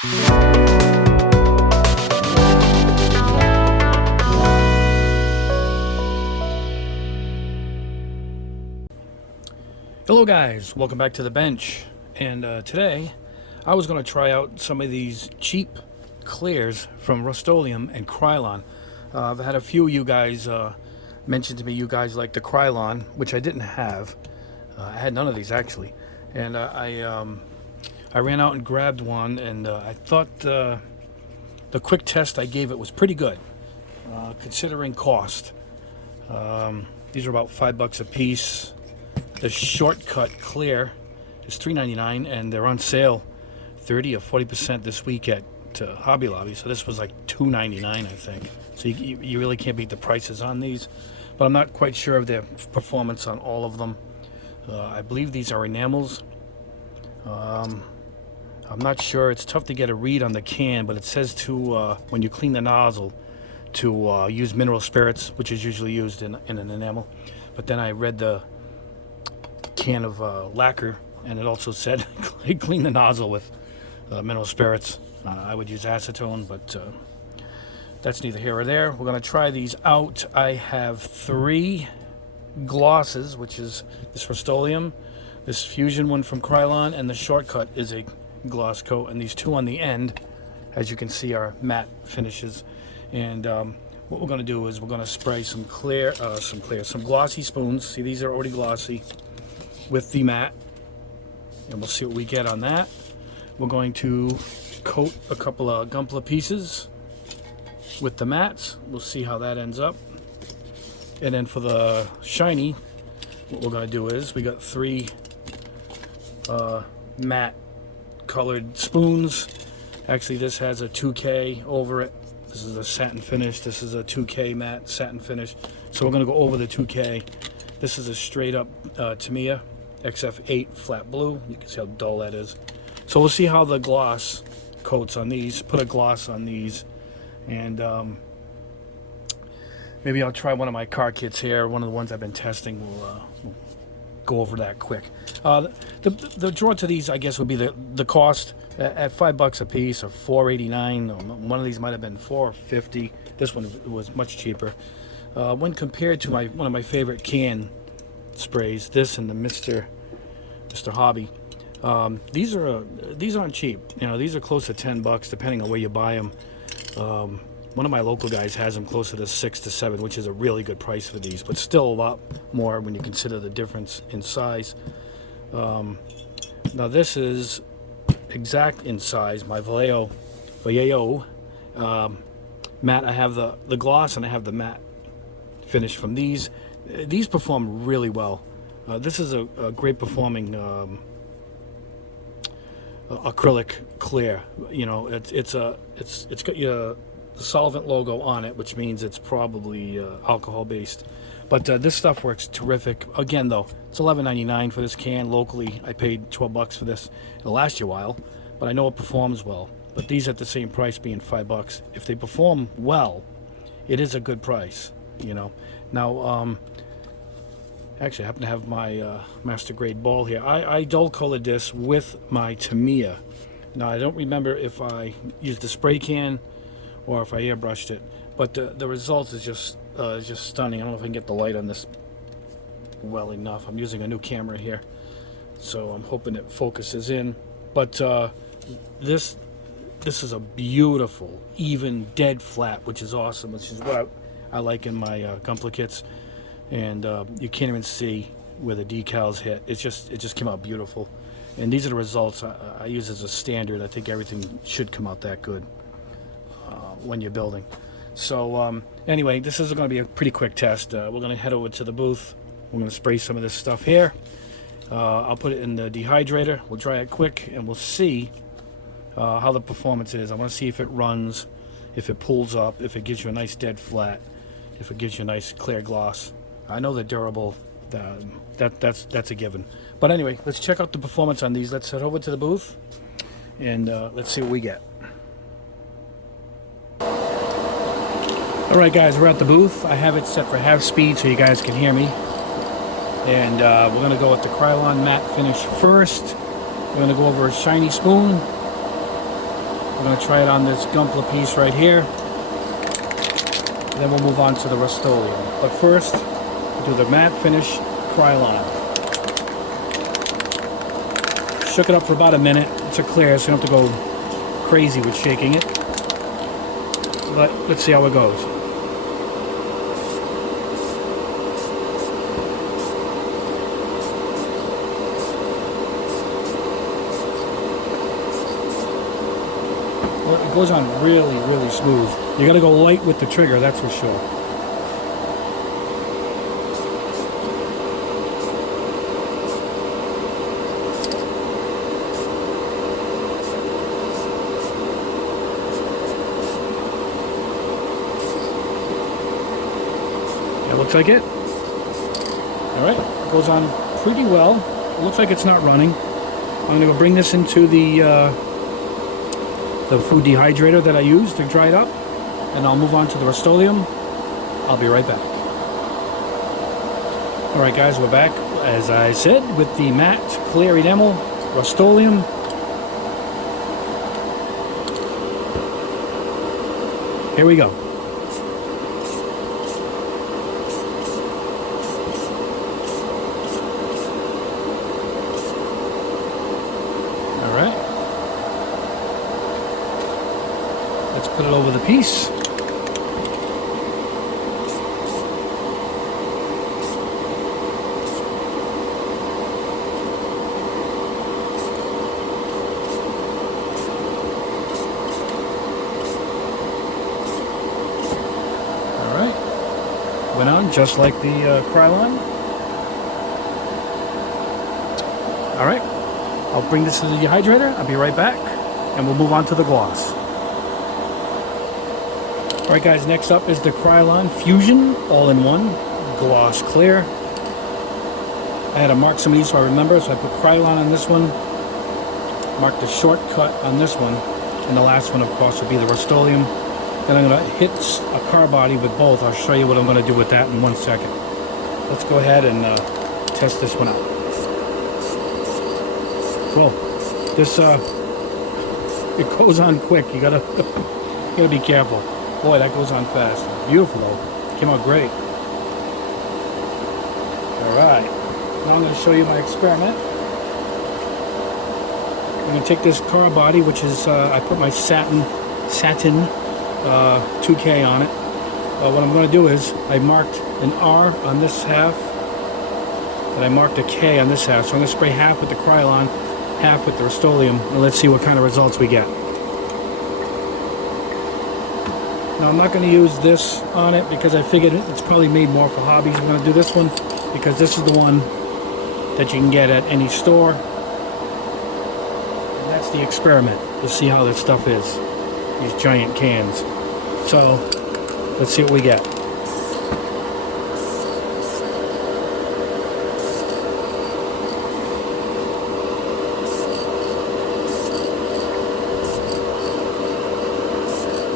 Hello guys, welcome back to the bench. And today I was going to try out some of these cheap clears from Rust-Oleum and Krylon. I've had a few of you guys mention to me you guys like the Krylon, which I didn't have. I had none of these actually, and I ran out and grabbed one, and I thought the quick test I gave it was pretty good, considering cost. These are about $5 a piece. The shortcut clear is $3.99, and they're on sale 30 or 40% this week at Hobby Lobby. So this was like $2.99, I think. So you really can't beat the prices on these. But I'm not quite sure of their performance on all of them. I believe these are enamels. I'm not sure. It's tough to get a read on the can, but it says to when you clean the nozzle to use mineral spirits, which is usually used in an enamel. But then I read the can of lacquer, and it also said clean the nozzle with mineral spirits. I would use acetone, but that's neither here or there. We're going to try these out. I have 3 glosses, which is this Rust-Oleum, this Fusion one from Krylon, and the shortcut is a gloss coat, and these 2 on the end, as you can see, are matte finishes. And what we're going to do is we're going to spray some glossy spoons. See, these are already glossy, with the matte, and we'll see what we get on that. We're going to coat a couple of Gunpam pieces with the mattes. We'll see how that ends up. And then for the shiny, what we're going to do is we got 3 matte colored spoons. Actually, this has a 2K over it. This is a satin finish. This is a 2K matte satin finish. So we're going to go over the 2K. This is a straight up Tamiya XF8 flat blue. You can see how dull that is. So we'll see how the gloss coats on these. Put a gloss on these, and maybe I'll try one of my car kits here. One of the ones I've been testing. We'll go over that quick. The draw to these, I guess, would be the cost at $5 a piece, or $4.89. One of these might have been $4.50. This one was much cheaper. When compared to one of my favorite can sprays, this and the Mr. Hobby, these aren't cheap. You know, these are close to $10 depending on where you buy them. One of my local guys has them closer to $6 to $7, which is a really good price for these, but still a lot more when you consider the difference in size. Now this is exact in size. My Vallejo matte. I have the gloss and I have the matte finish from these. These perform really well. This is a great performing acrylic clear. You know, it's got your solvent logo on it, which means it's probably alcohol based. But this stuff works terrific. Again, though, it's $11.99 for this can. Locally, I paid $12 for this. It'll last you a while, but I know it performs well. But these at the same price, being $5. If they perform well, it is a good price. You know. Now, actually, I happen to have my master grade ball here. I dull colored this with my Tamiya. Now, I don't remember if I used the spray can or if I airbrushed it, but the result is just stunning. I don't know if I can get the light on this well enough. I'm using a new camera here, so I'm hoping it focuses in. But this is a beautiful, even dead flat, which is awesome, which is what I like in my Gunpam kits. And you can't even see where the decals hit. It just came out beautiful. And these are the results I use as a standard. I think everything should come out that good when you're building. So anyway, this is going to be a pretty quick test. We're going to head over to the booth. We're going to spray some of this stuff here. I'll put it in the dehydrator. We'll dry it quick, and we'll see how the performance is. I want to see if it runs, if it pulls up, if it gives you a nice dead flat, if it gives you a nice clear gloss. I know they're durable. That's a given. But anyway, let's check out the performance on these. Let's head over to the booth, and let's see what we get. Alright guys, we're at the booth. I have it set for half speed so you guys can hear me. And we're going to go with the Krylon matte finish first. We're going to go over a shiny spoon. We're going to try it on this Gunpam piece right here. And then we'll move on to the Rust-Oleum. But first, we'll do the matte finish Krylon. Shook it up for about a minute. It's a clear, so you don't have to go crazy with shaking it. But let's see how it goes. Well, it goes on really, really smooth. You gotta go light with the trigger, that's for sure. That looks like it. Alright, it goes on pretty well. It looks like it's not running. I'm gonna go bring this into the food dehydrator that I used to dry it up, and I'll move on to the Rust-Oleum. I'll be right back. Alright guys, we're back, as I said, with the matte clear enamel Rust-Oleum. Here we go. Alright. Let's put it over the piece. Alright. Went on just like the Krylon. Alright. I'll bring this to the dehydrator. I'll be right back. And we'll move on to the gloss. Alright guys, next up is the Krylon Fusion All-in-One Gloss Clear. I had to mark some of these so I remember, so I put Krylon on this one, marked the shortcut on this one, and the last one of course would be the Rust-Oleum. Then I'm going to hit a car body with both. I'll show you what I'm going to do with that in 1 second. Let's go ahead and test this one out. Well, this it goes on quick. You gotta be careful. Boy, that goes on fast. Beautiful though. Came out great. Alright. Now I'm going to show you my experiment. I'm going to take this car body, which is, I put my satin 2K on it. What I'm going to do is, I marked an R on this half, and I marked a K on this half. So I'm going to spray half with the Krylon, half with the Rust-Oleum, and let's see what kind of results we get. Now I'm not going to use this on it because I figured it's probably made more for hobbies. I'm going to do this one because this is the one that you can get at any store. And that's the experiment, to see how this stuff is. These giant cans. So, let's see what we get.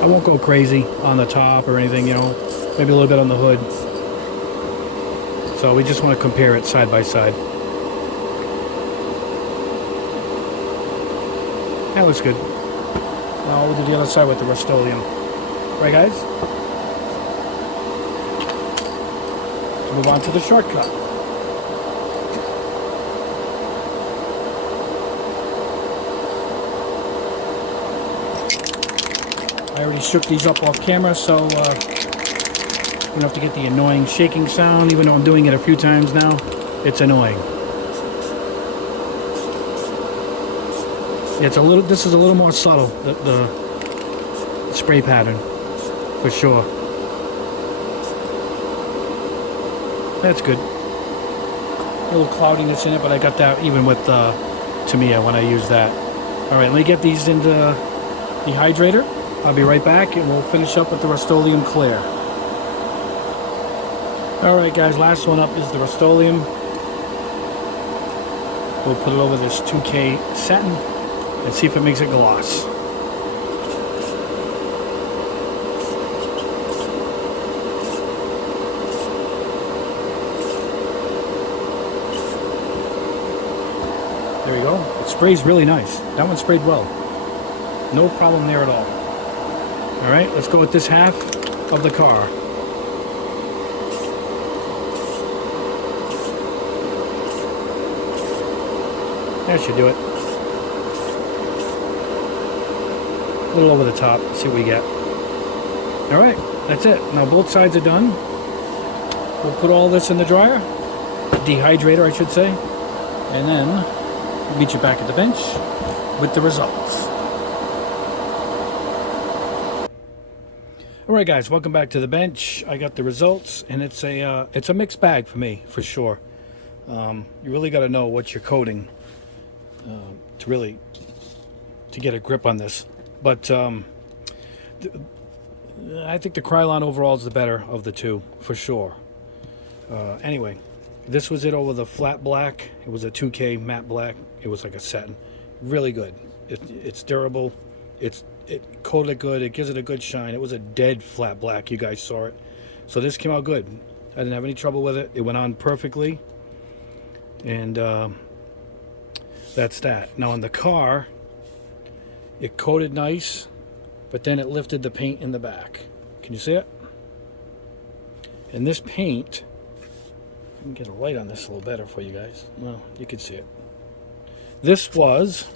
I won't go crazy on the top or anything, you know, maybe a little bit on the hood. So we just want to compare it side by side. That looks good. Now we'll do the other side with the Rust-Oleum. Right guys? Let's move on to the shortcut. I already shook these up off camera, so you don't have to get the annoying shaking sound. Even though I'm doing it a few times now, it's annoying. It's a little. This is a little more subtle, the spray pattern, for sure. That's good. A little cloudiness in it, but I got that even with Tamiya when I use that. All right, let me get these into the dehydrator. I'll be right back and we'll finish up with the Rust-Oleum Clear. Alright guys, last one up is the Rust-Oleum. We'll put it over this 2K satin and see if it makes it gloss. There you go. It sprays really nice. That one sprayed well. No problem there at all. All right, let's go with this half of the car. That should do it. A little over the top. See what we get. All right, that's it. Now both sides are done. We'll put all this in the dryer, dehydrator, I should say, and then we'll meet you back at the bench with the results. All right, guys, welcome back to the bench. I got the results, and it's a mixed bag for me, for sure. You really got to know what you're coating to get a grip on this. But I think the Krylon overall is the better of the two, for sure. Anyway, this was it over the flat black. It was a 2K matte black. It was like a satin. Really good. It's durable. It coated good. It gives it a good shine. It was a dead flat black. You guys saw it. So this came out good. I didn't have any trouble with it. It went on perfectly. And that's that. Now in the car, it coated nice, but then it lifted the paint in the back. Can you see it? And this paint, I can get a light on this a little better for you guys. Well, you can see it. This was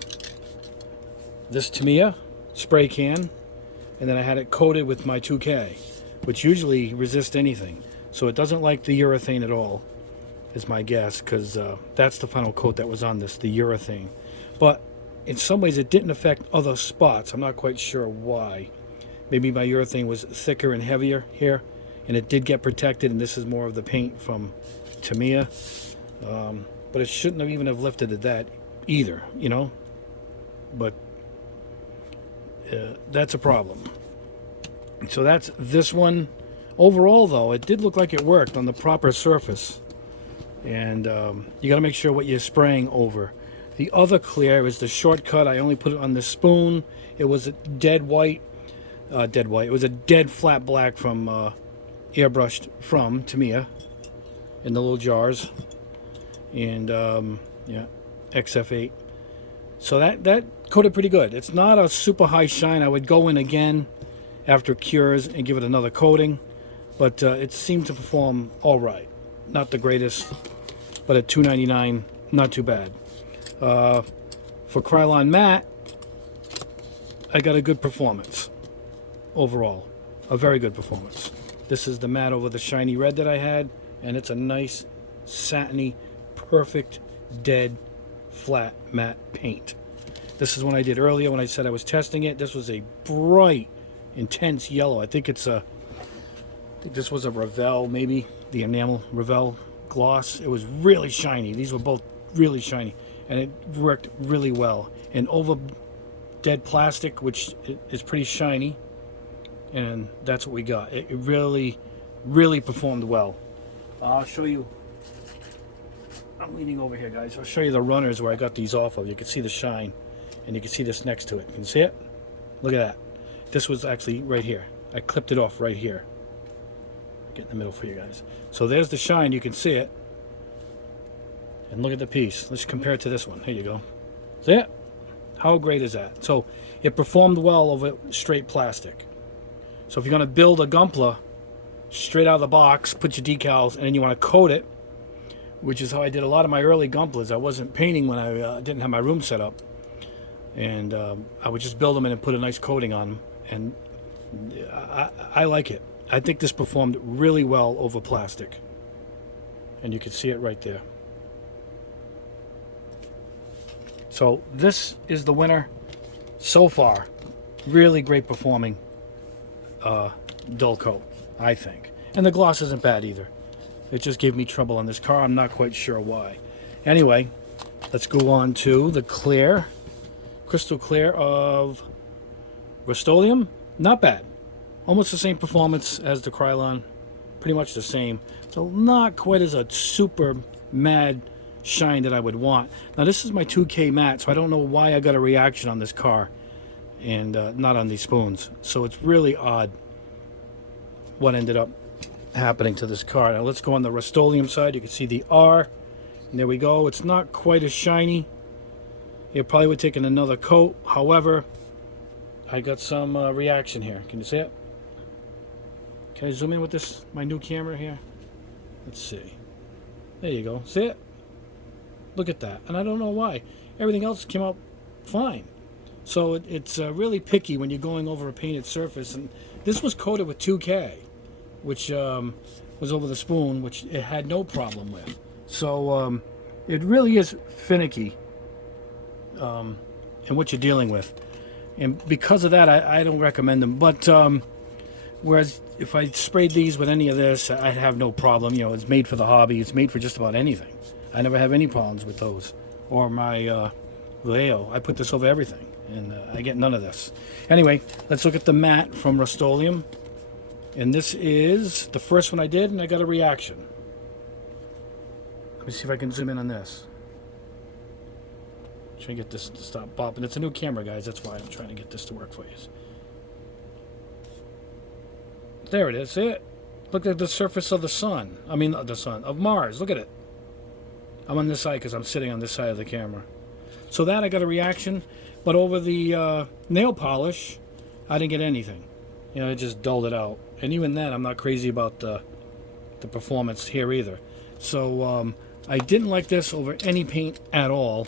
this Tamiya spray can, and then I had it coated with my 2K, which usually resists anything. So it doesn't like the urethane at all, is my guess, because that's the final coat that was on this, the urethane. But in some ways it didn't affect other spots. I'm not quite sure why. Maybe my urethane was thicker and heavier here, and it did get protected, and this is more of the paint from Tamiya. But it shouldn't have even have lifted at that either, you know. But that's a problem. So that's this one. Overall, though, it did look like it worked on the proper surface. And you got to make sure what you're spraying over. The other clear is the shortcut. I only put it on the spoon. It was a dead white. It was a dead flat black from airbrushed from Tamiya in the little jars. And yeah, XF8. So that coated pretty good. It's not a super high shine. I would go in again after it cures and give it another coating. But it seemed to perform all right. Not the greatest, but at $2.99, not too bad. For Krylon matte, I got a good performance overall, a very good performance. This is the matte over the shiny red that I had, and it's a nice satiny, perfect, dead, flat matte paint. This is one I did earlier when I said I was testing it. This was a bright, intense yellow. I think this was a Revell, maybe the Enamel Revell gloss. It was really shiny. These were both really shiny, and it worked really well. And over dead plastic, which is pretty shiny, and that's what we got. It really, really performed well. I'll show you. I'm leaning over here, guys. I'll show you the runners where I got these off of. You can see the shine, and you can see this next to it. Can you see it? Look at that. This was actually right here. I clipped it off right here. Get in the middle for you guys. So there's the shine. You can see it. And look at the piece. Let's compare it to this one. Here you go. See it? How great is that? So it performed well over straight plastic. So if you're going to build a Gunpla straight out of the box, put your decals, and then you want to coat it, which is how I did a lot of my early Gunplas. I wasn't painting when I didn't have my room set up. And I would just build them and then put a nice coating on them. And I like it. I think this performed really well over plastic. And you can see it right there. So this is the winner so far. Really great performing dull coat, I think. And the gloss isn't bad either. It just gave me trouble on this car. I'm not quite sure why. Anyway, let's go on to the clear, crystal clear of Rust-Oleum. Not bad. Almost the same performance as the Krylon. Pretty much the same. So not quite as a super mad shine that I would want. Now this is my 2K matte, so I don't know why I got a reaction on this car and not on these spoons. So it's really odd what ended up happening to this car. Now let's go on the Rust-Oleum side. You can see the R, and there we go. It's not quite as shiny. It probably would take another coat. However, I got some reaction here. Can you see it? Can I zoom in with this, my new camera here? Let's see. There you go. See it? Look at that. And I don't know why. Everything else came out fine. So it's really picky when you're going over a painted surface. And this was coated with 2K, which was over the spoon, which it had no problem with. So it really is finicky in what you're dealing with. And because of that, I don't recommend them. But whereas if I sprayed these with any of this, I'd have no problem. You know, it's made for the hobby. It's made for just about anything. I never have any problems with those. Or my Vallejo. I put this over everything, and I get none of this. Anyway, let's look at the matte from Rust-Oleum. And this is the first one I did, and I got a reaction. Let me see if I can zoom in on this. Trying to get this to stop popping. It's a new camera, guys. That's why I'm trying to get this to work for you. There it is. See it? Look at the surface of the sun. I mean, the sun. Of Mars. Look at it. I'm on this side because I'm sitting on this side of the camera. So that I got a reaction. But over the nail polish, I didn't get anything. You know, it just dulled it out. And even then, I'm not crazy about the performance here either. So I didn't like this over any paint at all.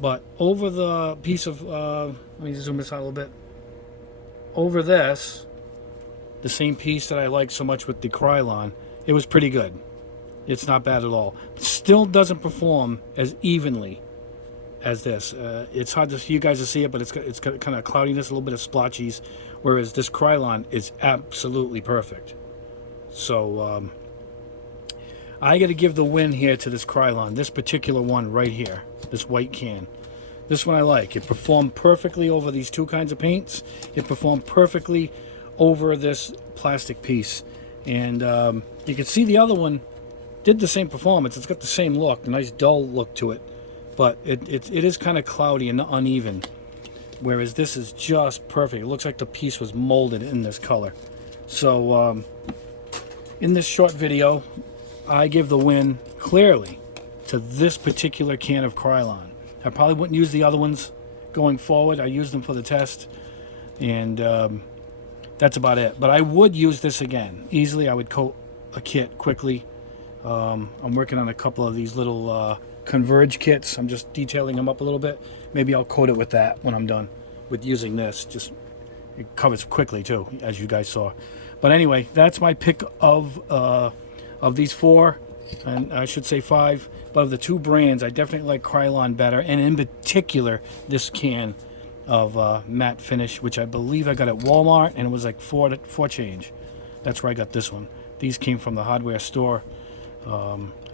But over the piece of, let me zoom this out a little bit. Over this, the same piece that I like so much with the Krylon, it was pretty good. It's not bad at all. Still doesn't perform as evenly as this. It's hard for you guys to see it, but it's got kind of cloudiness, a little bit of splotchies, whereas this Krylon is absolutely perfect. So I got to give the win here to this Krylon, this particular one right here, this white can. This one I like. It performed perfectly over these two kinds of paints. It performed perfectly over this plastic piece. And you can see the other one did the same performance. It's got the same look, a nice dull look to it. But it is kind of cloudy and uneven. Whereas this is just perfect. It looks like the piece was molded in this color. So in this short video, I give the win clearly to this particular can of Krylon. I probably wouldn't use the other ones going forward. I used them for the test. And that's about it. But I would use this again. Easily, I would coat a kit quickly. I'm working on a couple of these little Converge kits. I'm just detailing them up a little bit. Maybe I'll coat it with that when I'm done with using this. Just it covers quickly too, as you guys saw. But anyway, that's my pick of these four, and I should say five. But of the two brands, I definitely like Krylon better, and in particular this can of matte finish, which I believe I got at Walmart, and it was like four change. That's where I got this one. These came from the hardware store.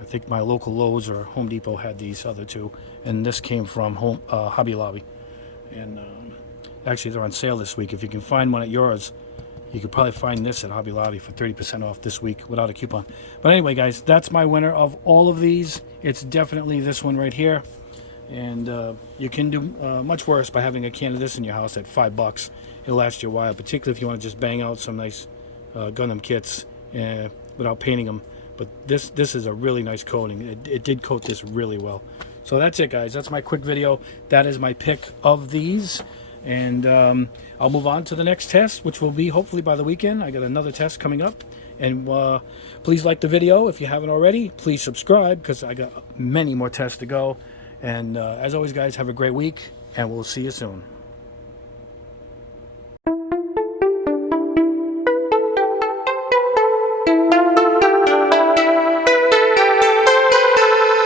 I think my local Lowe's or Home Depot had these other two, and this came from Hobby Lobby. And actually, they're on sale this week. If you can find one at yours, you could probably find this at Hobby Lobby for 30% off this week without a coupon. But anyway, guys, that's my winner of all of these. It's definitely this one right here. And you can do much worse by having a can of this in your house at $5. It'll last you a while, particularly if you want to just bang out some nice Gundam kits without painting them. But this is a really nice coating. It did coat this really well. So that's it, guys. That's my quick video. That is my pick of these. And I'll move on to the next test, which will be hopefully by the weekend. I got another test coming up. And please like the video if you haven't already. Please subscribe because I got many more tests to go. And as always, guys, have a great week, and we'll see you soon.